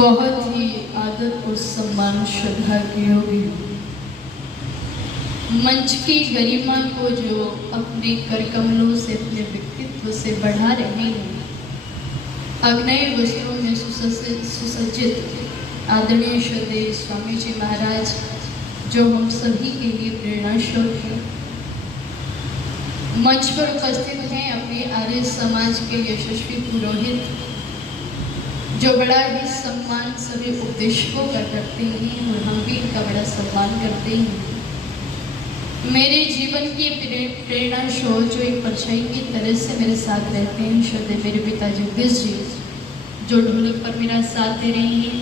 बहुत ही आदर और सम्मान श्रद्धा की होगी। मंच की गरिमा को जो अपने करकमलों से, अपने व्यक्तित्व से बढ़ा रहे हैं, अग्नय वस्त्रों में सुसज्जित आदरणीय श्रद्धेय स्वामी जी महाराज, जो हम सभी के लिए प्रेरणा स्रोत है, मंच पर उपस्थित हैं अपने आर्य समाज के यशस्वी पुरोहित, जो बड़ा ही सम्मान सभी उपदेशकों का करते हैं और हम भी इनका बड़ा सम्मान करते हैं। मेरे जीवन की प्रेरणा स्रोत जो एक परछाई की तरह से मेरे साथ रहते हैं, श्रद्धेय मेरे पिता जगदीश जी, जो ढोलक पर मेरा साथ दे रहे हैं,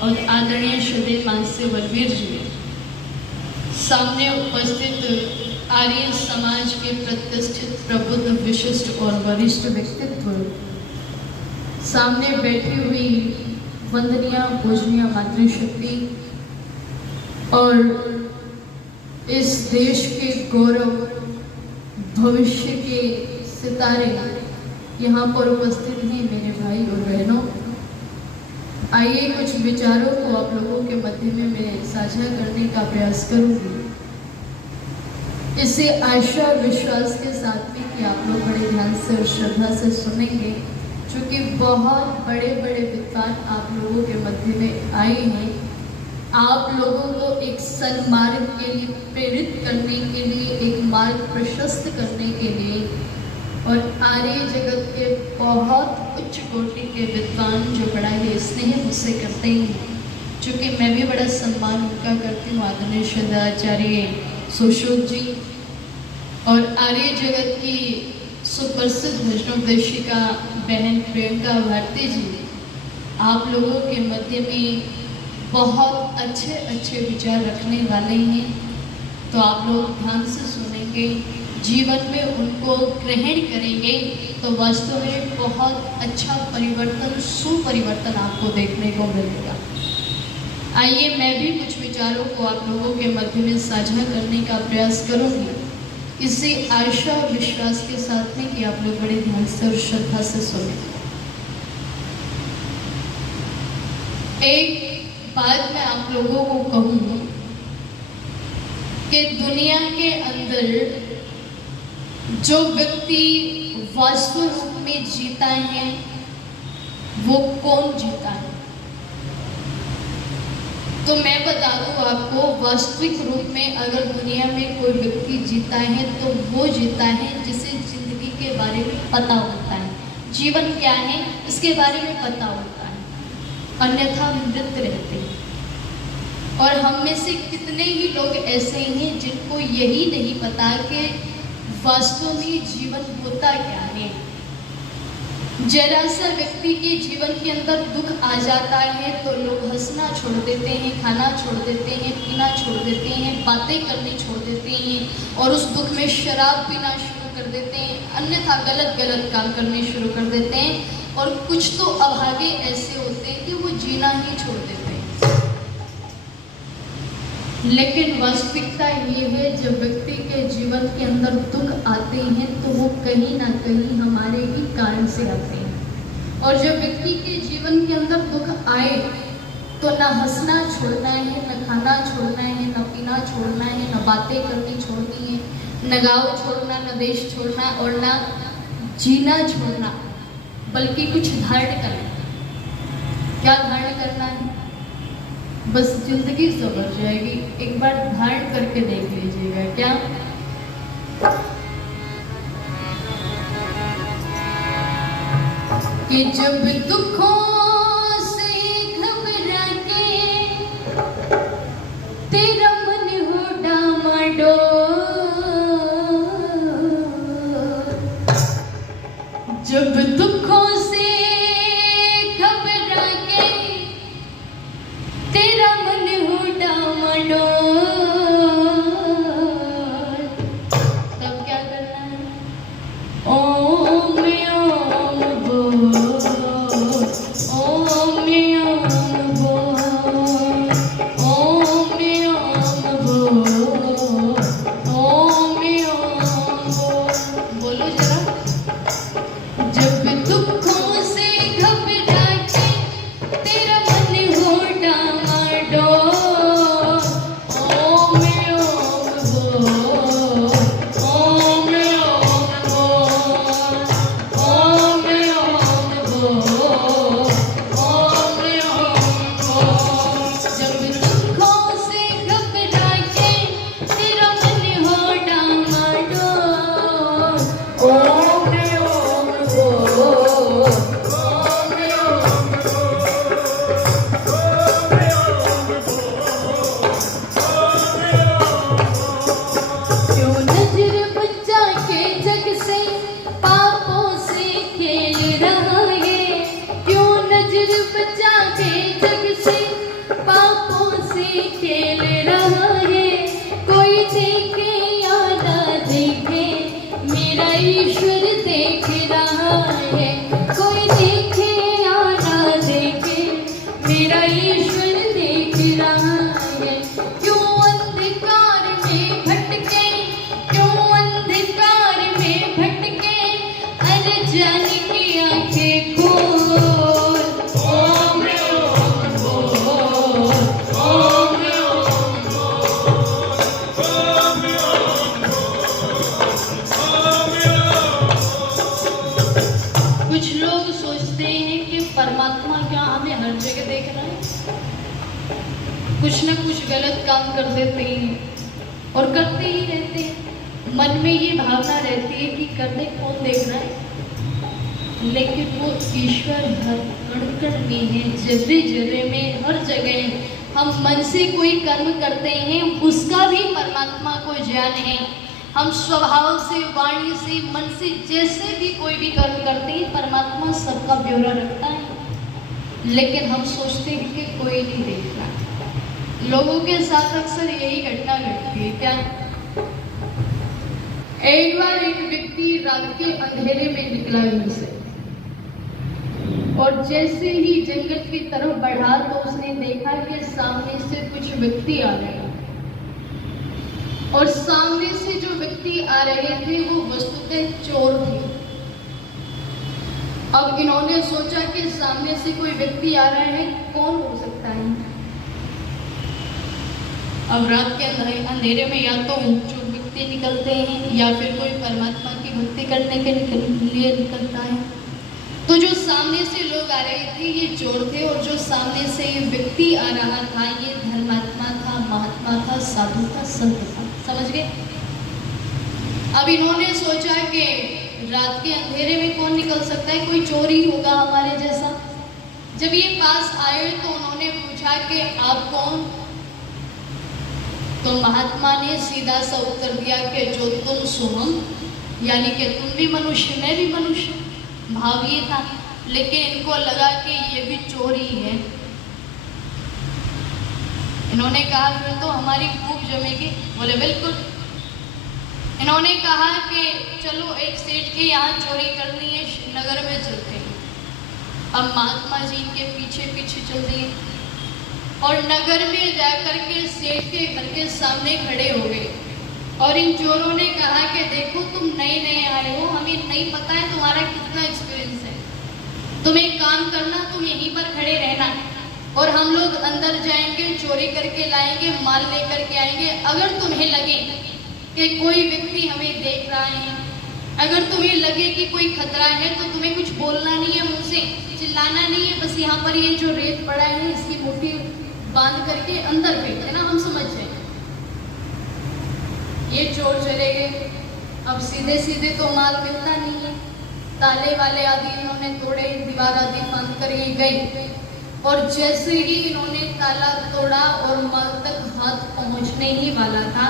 और आदरणीय श्रद्धेय मानसी बलवीर जी, सामने उपस्थित आर्य समाज के प्रतिष्ठित, प्रबुद्ध, विशिष्ट और वरिष्ठ व्यक्तित्व, सामने बैठी हुई वंदनीय पूजनीय मातृशक्ति और इस देश के गौरव, भविष्य के सितारे यहाँ पर उपस्थित हैं मेरे भाई और बहनों। आइए कुछ विचारों को आप लोगों के मध्य में मैं साझा करने का प्रयास करूंगी, इसे आशा विश्वास के साथ में कि आप लोग बड़े ध्यान से और श्रद्धा से सुनेंगे, क्योंकि बहुत बड़े बड़े विद्वान आप लोगों के मध्य में आए हैं, आप लोगों को एक सन्मार्ग के लिए प्रेरित करने के लिए, एक मार्ग प्रशस्त करने के लिए, और आर्य जगत के बहुत उच्च कोटि के विद्वान जो बड़ा ही स्नेह मुझसे करते हैं, चूँकि मैं भी बड़ा सम्मान उनका करती हूँ, आदरणीय श्रद्धाचार्य सुश्रुत जी और आर्य जगत की सुप्रसिद्ध वैष्णवदेशिका बहन प्रियंका भारती जी, आप लोगों के मध्य में बहुत अच्छे अच्छे विचार रखने वाले हैं, तो आप लोग ध्यान से सुनेंगे, जीवन में उनको ग्रहण करेंगे, तो वास्तव में बहुत अच्छा परिवर्तन, सुपरिवर्तन आपको देखने को मिलेगा। आइए मैं भी कुछ विचारों को आप लोगों के मध्य में साझा करने का प्रयास करूंगी, इसे आशा विश्वास के साथ में कि आप लोग बड़े ध्यान से और श्रद्धा से सुनेंगे। एक बात मैं आप लोगों को कहूँ कि दुनिया के अंदर जो व्यक्ति वास्तव रूप में जीता है, वो कौन जीता है? तो मैं बता दूं आपको, वास्तविक रूप में अगर दुनिया में कोई व्यक्ति जीता है तो वो जीता है जिसे जिंदगी के बारे में पता होता है, जीवन क्या है इसके बारे में पता होता है, अन्यथा मृत रहते हैं। और हम में से कितने ही लोग ऐसे हैं जिनको यही नहीं पता कि वास्तव में जीवन होता क्या है। जरा सा व्यक्ति के जीवन के अंदर दुख आ जाता है तो लोग हंसना छोड़ देते हैं, खाना छोड़ देते हैं, पीना छोड़ देते हैं, बातें करनी छोड़ देते हैं और उस दुख में शराब पीना शुरू कर देते हैं, अन्यथा गलत गलत काम करने शुरू कर देते हैं। और कुछ तो अभागे ऐसे होते हैं कि वो जीना ही छोड़ देते हैं। लेकिन वास्तविकता ये है, जब व्यक्ति के जीवन के अंदर दुख आते हैं तो वो कहीं ना कहीं हमारे ही कारण से आते हैं। और जब व्यक्ति के जीवन के अंदर दुख आए तो ना हंसना छोड़ना है, न खाना छोड़ना है, न पीना छोड़ना है, न बातें करनी छोड़नी है, न गाँव छोड़ना, न देश छोड़ना और न जीना छोड़ना, बल्कि कुछ धारण करना। क्या धारण करना है? बस जिंदगी संवर जाएगी, एक बार धारण करके देख लीजिएगा। क्या? कि जब दुखों से घबरा के तेरा मन हो डामाडोल, जब दुखों से घबरा के तेरा मन हो डामाडोल, तब क्या करना है? ओम ओम बोल, ओम ओम बोल, ओम ओम बोल, ओम ओम बोल। बोलो जरा। जब दुखों जान की आंखें खोल, ओम ओम बोल, ओम ओम कुछ लोग सोचते हैं कि परमात्मा क्या हमें हर जगह देख रहा है, कुछ ना कुछ गलत काम कर देते हैं और करते ही रहते हैं। मन में ये भावना रहती है कि करने कौन देख रहा है, लेकिन वो ईश्वर हर कण कण में है, जर्रे जर्रे में, हर जगह। हम मन से कोई कर्म करते हैं उसका भी परमात्मा को ज्ञान है। हम स्वभाव से, वाणी से, मन से जैसे भी कोई भी कर्म करते हैं परमात्मा सबका ब्यौरा रखता है, लेकिन हम सोचते हैं कि कोई नहीं देख रहा। लोगों के साथ अक्सर यही घटना घटती है। क्या एक बार एक व्यक्ति रात के अंधेरे में निकला घर से और जैसे ही जंगल की तरफ बढ़ा तो उसने देखा कि सामने से कुछ व्यक्ति आ रहे हैं और सामने से जो व्यक्ति आ रहे थे वो वस्तुतः चोर थे। अब इन्होंने सोचा कि सामने से कोई व्यक्ति आ रहा है, कौन हो सकता है। अब रात के अंधेरे में या तो जो व्यक्ति निकलते हैं या फिर कोई परमात्मा की भक्ति करने के लिए निकलता है। तो जो सामने से लोग आ रहे थे ये चोर थे और जो सामने से ये व्यक्ति आ रहा था ये धर्मात्मा था, महात्मा था, साधु था, संत था। समझ गए। अब इन्होंने सोचा कि रात के अंधेरे में कौन निकल सकता है, कोई चोर ही होगा हमारे जैसा। जब ये पास आए तो उन्होंने पूछा कि आप कौन। तो महात्मा ने सीधा सा उत्तर दिया कि जो तुम सो हम, यानी कि तुम भी मनुष्य मैं भी मनुष्य। भाव ये था, लेकिन इनको लगा कि ये भी चोर ही है। इन्होंने कहा फिर तो हमारी खूब जमेगी। बोले बिल्कुल। इन्होंने कहा कि चलो एक सेठ के यहाँ चोरी करनी है, नगर में चलते हैं। अब महात्मा जी इनके पीछे पीछे चल दिए और नगर में जाकर के सेठ के घर के सामने खड़े हो गए और इन चोरों ने कहा कि देखो तुम नए नए आए हो, हमें नहीं पता है तुम्हारा कितना एक्सपीरियंस है। तुम एक काम करना, तुम यहीं पर खड़े रहना और हम लोग अंदर जाएंगे, चोरी करके लाएंगे, माल लेकर के आएंगे। अगर तुम्हें लगे कि कोई व्यक्ति हमें देख रहा है, अगर तुम्हें लगे कि कोई खतरा है तो तुम्हें कुछ बोलना नहीं है, मुंह से चिल्लाना नहीं है। बस यहाँ पर ये जो रेत पड़ा है इसकी मुट्ठी बांध करके अंदर फेंक देना, हम समझ जाए। ये चोर चले गए। अब सीधे सीधे तो माल मिलता नहीं है, ताले वाले आदि इन्होंने तोड़े, दीवार आदि बांध कर ये गए और जैसे ही इन्होंने ताला तोड़ा और माल तक हाथ पहुंचने ही वाला था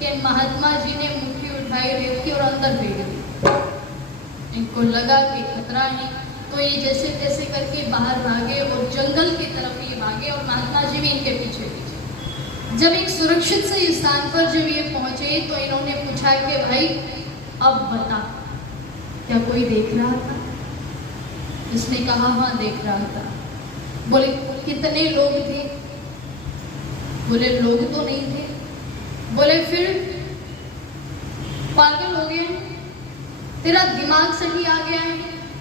कि महात्मा जी ने मुट्ठी उठाई रेत की और अंदर फेंक दी। इनको लगा कि खतरा है तो ये जैसे तैसे करके बाहर भागे और जंगल की तरफ ये भागे और महात्मा जी भी इनके पीछे पीछे। जब एक सुरक्षित से स्थान पर जब ये पहुंचे तो इन्होंने पूछा कि भाई अब बता, क्या कोई देख रहा था। इसने कहा हाँ देख रहा था। बोले कितने लोग थे। बोले लोग तो नहीं थे। बोले फिर पागल हो गया, तेरा दिमाग सही आ गया है।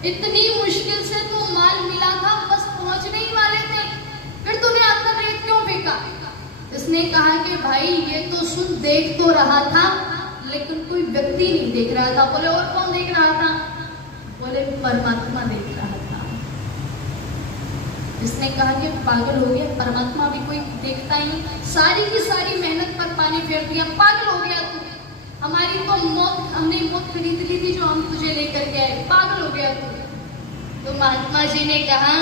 इतनी मुश्किल से तो माल मिला था, बस पहुंचने ही वाले थे, फिर तूने अंदर रेत क्यों फेंका। इसने कहा कि भाई ये तो सुन, देख तो रहा था लेकिन कोई व्यक्ति नहीं देख रहा था। बोले और कौन देख रहा था। बोले परमात्मा देख रहा था। इसने कहा कि पागल हो गया, परमात्मा भी कोई देखता ही, सारी की सारी मेहनत पर पानी फेर दिया, पागल हो गया तू। हमारी तो मौत, हमने मौत खरीद ली थी जो हम तुझे लेकर के आए, पागल हो गया तू। तो महात्मा जी ने कहा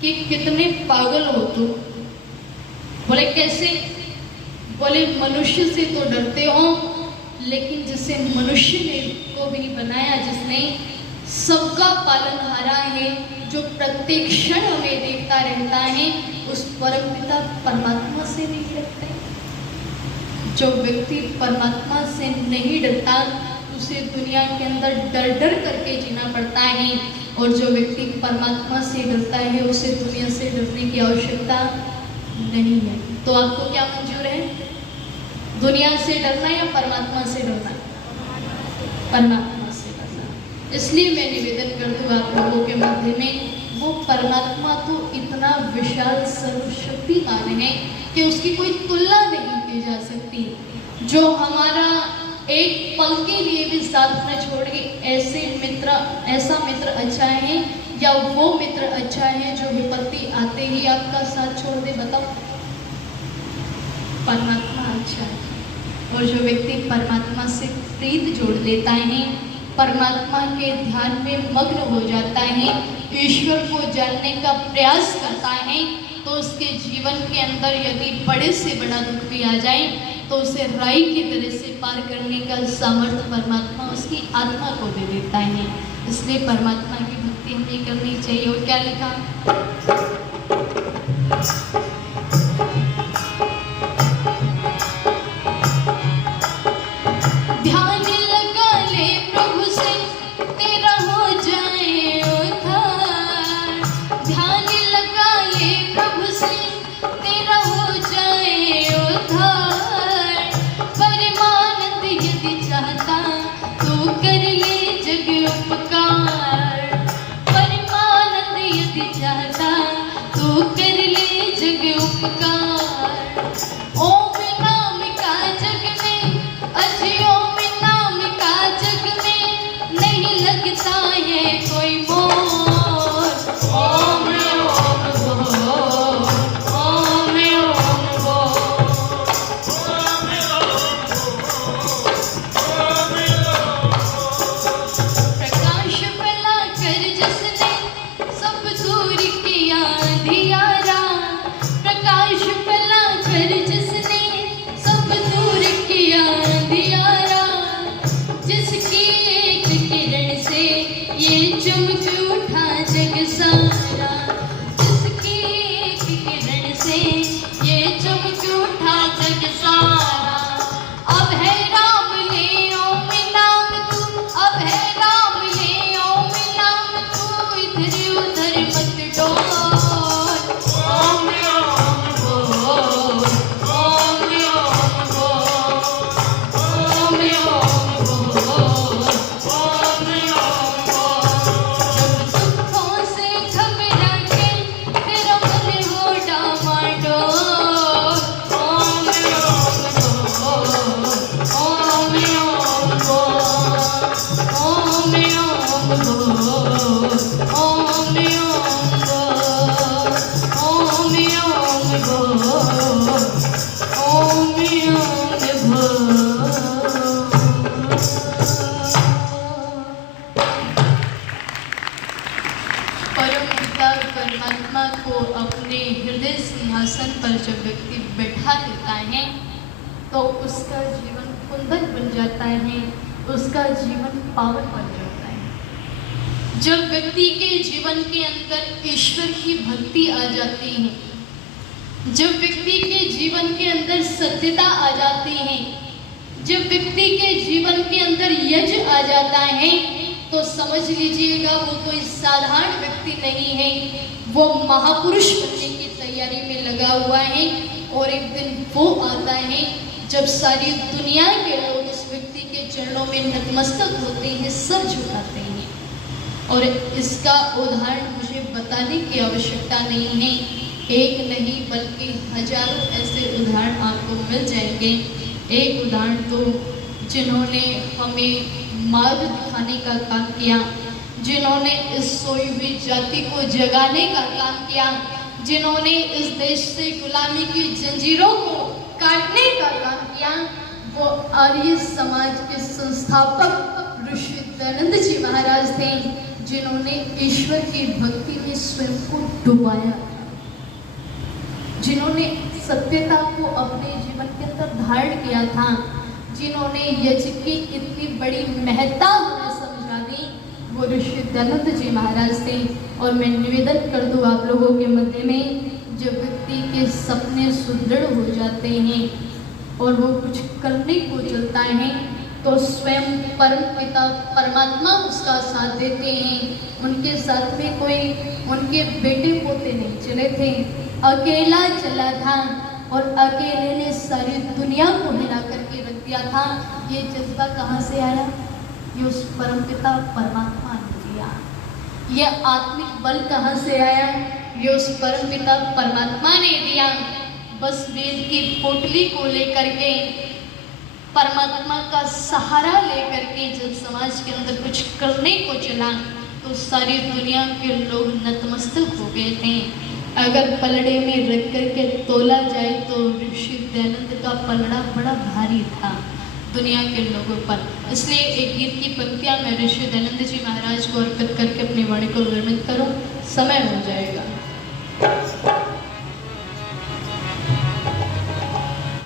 कि कितने पागल हो तू। बोले कैसे। बोले मनुष्य से तो डरते हो, लेकिन जिसे मनुष्य ने को भी बनाया, जिसने सबका पालनहारा है, जो प्रत्येक क्षण हमें देखता रहता है, उस परम पिता परमात्मा से नहीं डरते। जो व्यक्ति परमात्मा से नहीं डरता उसे दुनिया के अंदर डर डर करके जीना पड़ता है, और जो व्यक्ति परमात्मा से डरता है उसे दुनिया से डरने की आवश्यकता नहीं है। तो आपको क्या मंजूर है, दुनिया से डरना या परमात्मा से डरना। परमात्मा से डरना। इसलिए मैं निवेदन कर दूँ आप लोगों के मध्य में, वो परमात्मा तो इतना विशाल सर्वशक्तिमान है कि उसकी कोई तुलना नहीं की जा सकती। जो हमारा एक पल के लिए भी साथ न छोड़े, ऐसा मित्र अच्छा है या वो मित्र अच्छा है जो विपत्ति आते ही आपका साथ छोड़ दे? बताओ। परमात्मा अच्छा है। और जो व्यक्ति परमात्मा से प्रीत जोड़ लेता है, परमात्मा के ध्यान में मग्न हो जाता है, ईश्वर को जानने का प्रयास करता है, तो उसके जीवन के अंदर यदि बड़े से बड़ा दुख भी आ जाए तो उसे राई की तरह से पार करने का सामर्थ्य परमात्मा उसकी आत्मा को दे देता है। इसलिए परमात्मा की भक्ति हमें करनी चाहिए। और क्या लिखा? ध्यान लगा ले प्रभु से तेरा हो जाए उद्धार, ध्यान लगा ले प्रभु से तेरा हो जाए उद्धार, परमानंद यदि चाहता तो कर ले जग उपकार, परमानंद यदि चाहता तो कर ले जग उपकार। ओम नाम का जग में, अजी ओम नाम का जग में नहीं लगता है कोई मोर। ओम ओम बोल, ओम ओम बोल, प्रकाश फैला कर जिसने सब दूर किया अंधियारा, प्रकाश फैला कर जिसने सब दूर किया अंधियारा, जिसकी एक किरण से ये चमक उठा जग सारा, जिसकी एक किरण से ये चमक उठा जग सारा। अब है राम ले ओम नाम तू, अब है राम ले ओम नाम तू, इधर उधर मत डोल। ओम ओम बोल, ओम ओम बोल, ओम ओम बोल, ओम ओम बोल। जब दुखों से घबरा के तेरा मन हो डामाडोल, ओम ओम बोल, ओम ओम बोल, ओम ओम बोल, ओम ओम बोल, ओम ओम बोल, ओम ओम बोल। परम पिता परमात्मा को अपने हृदय सिंहासन पर जब व्यक्ति बैठा देता है तो उसका जीवन कुंदन बन जाता है, उसका जीवन पावन बन जाता है। जब व्यक्ति के जीवन के अंदर ईश्वर की भक्ति आ जाती है, जब व्यक्ति के जीवन के अंदर सत्यता आ जाती है, जब व्यक्ति के जीवन के अंदर यज आ जाता है, तो समझ लीजिएगा वो कोई साधारण व्यक्ति नहीं है, वो महापुरुष बनने की तैयारी में लगा हुआ है। और एक दिन वो आता है जब सारी दुनिया के लोग उस व्यक्ति के चरणों में नतमस्तक होते हैं, सर झुकाते हैं। और इसका उदाहरण मुझे बताने की आवश्यकता नहीं है, एक नहीं बल्कि हजारों ऐसे उदाहरण आपको मिल जाएंगे। एक उदाहरण तो जिन्होंने हमें मार्ग दिखाने का काम किया, जिन्होंने इस सोई हुई जाति को जगाने का काम किया, जिन्होंने इस देश से गुलामी की जंजीरों को काटने का काम किया, वो आर्य समाज के संस्थापक ऋषि दयानंद जी महाराज थे, जिन्होंने ईश्वर की भक्ति में स्वयं को डुबाया, जिन्होंने सत्यता को अपने जीवन के अंदर धारण किया था, जिन्होंने यज्ञ की इतनी बड़ी महत्ता हमें समझा दी, वो ऋषि दयानंद जी महाराज थे। और मैं निवेदन कर दूँ आप लोगों के मध्य में, जब व्यक्ति के सपने सुदृढ़ हो जाते हैं और वो कुछ करने को चलता है, तो स्वयं परम पिता परमात्मा उसका साथ देते हैं। उनके साथ में कोई उनके बेटे पोते नहीं चले थे, अकेला चला था और अकेले ने सारी दुनिया को हिला करके रख दिया था। ये जज्बा कहाँ से आया? ये उस परमपिता परमात्मा ने दिया। यह आत्मिक बल कहाँ से आया? ये उस परमपिता परमात्मा ने दिया। बस वेद की पोटली को लेकर के, परमात्मा का सहारा लेकर के जब समाज के अंदर कुछ करने को चला तो सारी दुनिया के लोग नतमस्तक हो गए थे। अगर पलड़े में रख करके तोला जाए तो ऋषि दयानंद का पलड़ा बड़ा भारी था दुनिया के लोगों पर। इसलिए एक गीत की पंक्तियां मैं ऋषि दयानंद जी महाराज को अर्पित करके अपनी वाणी को विरमित करूं, समय हो जाएगा।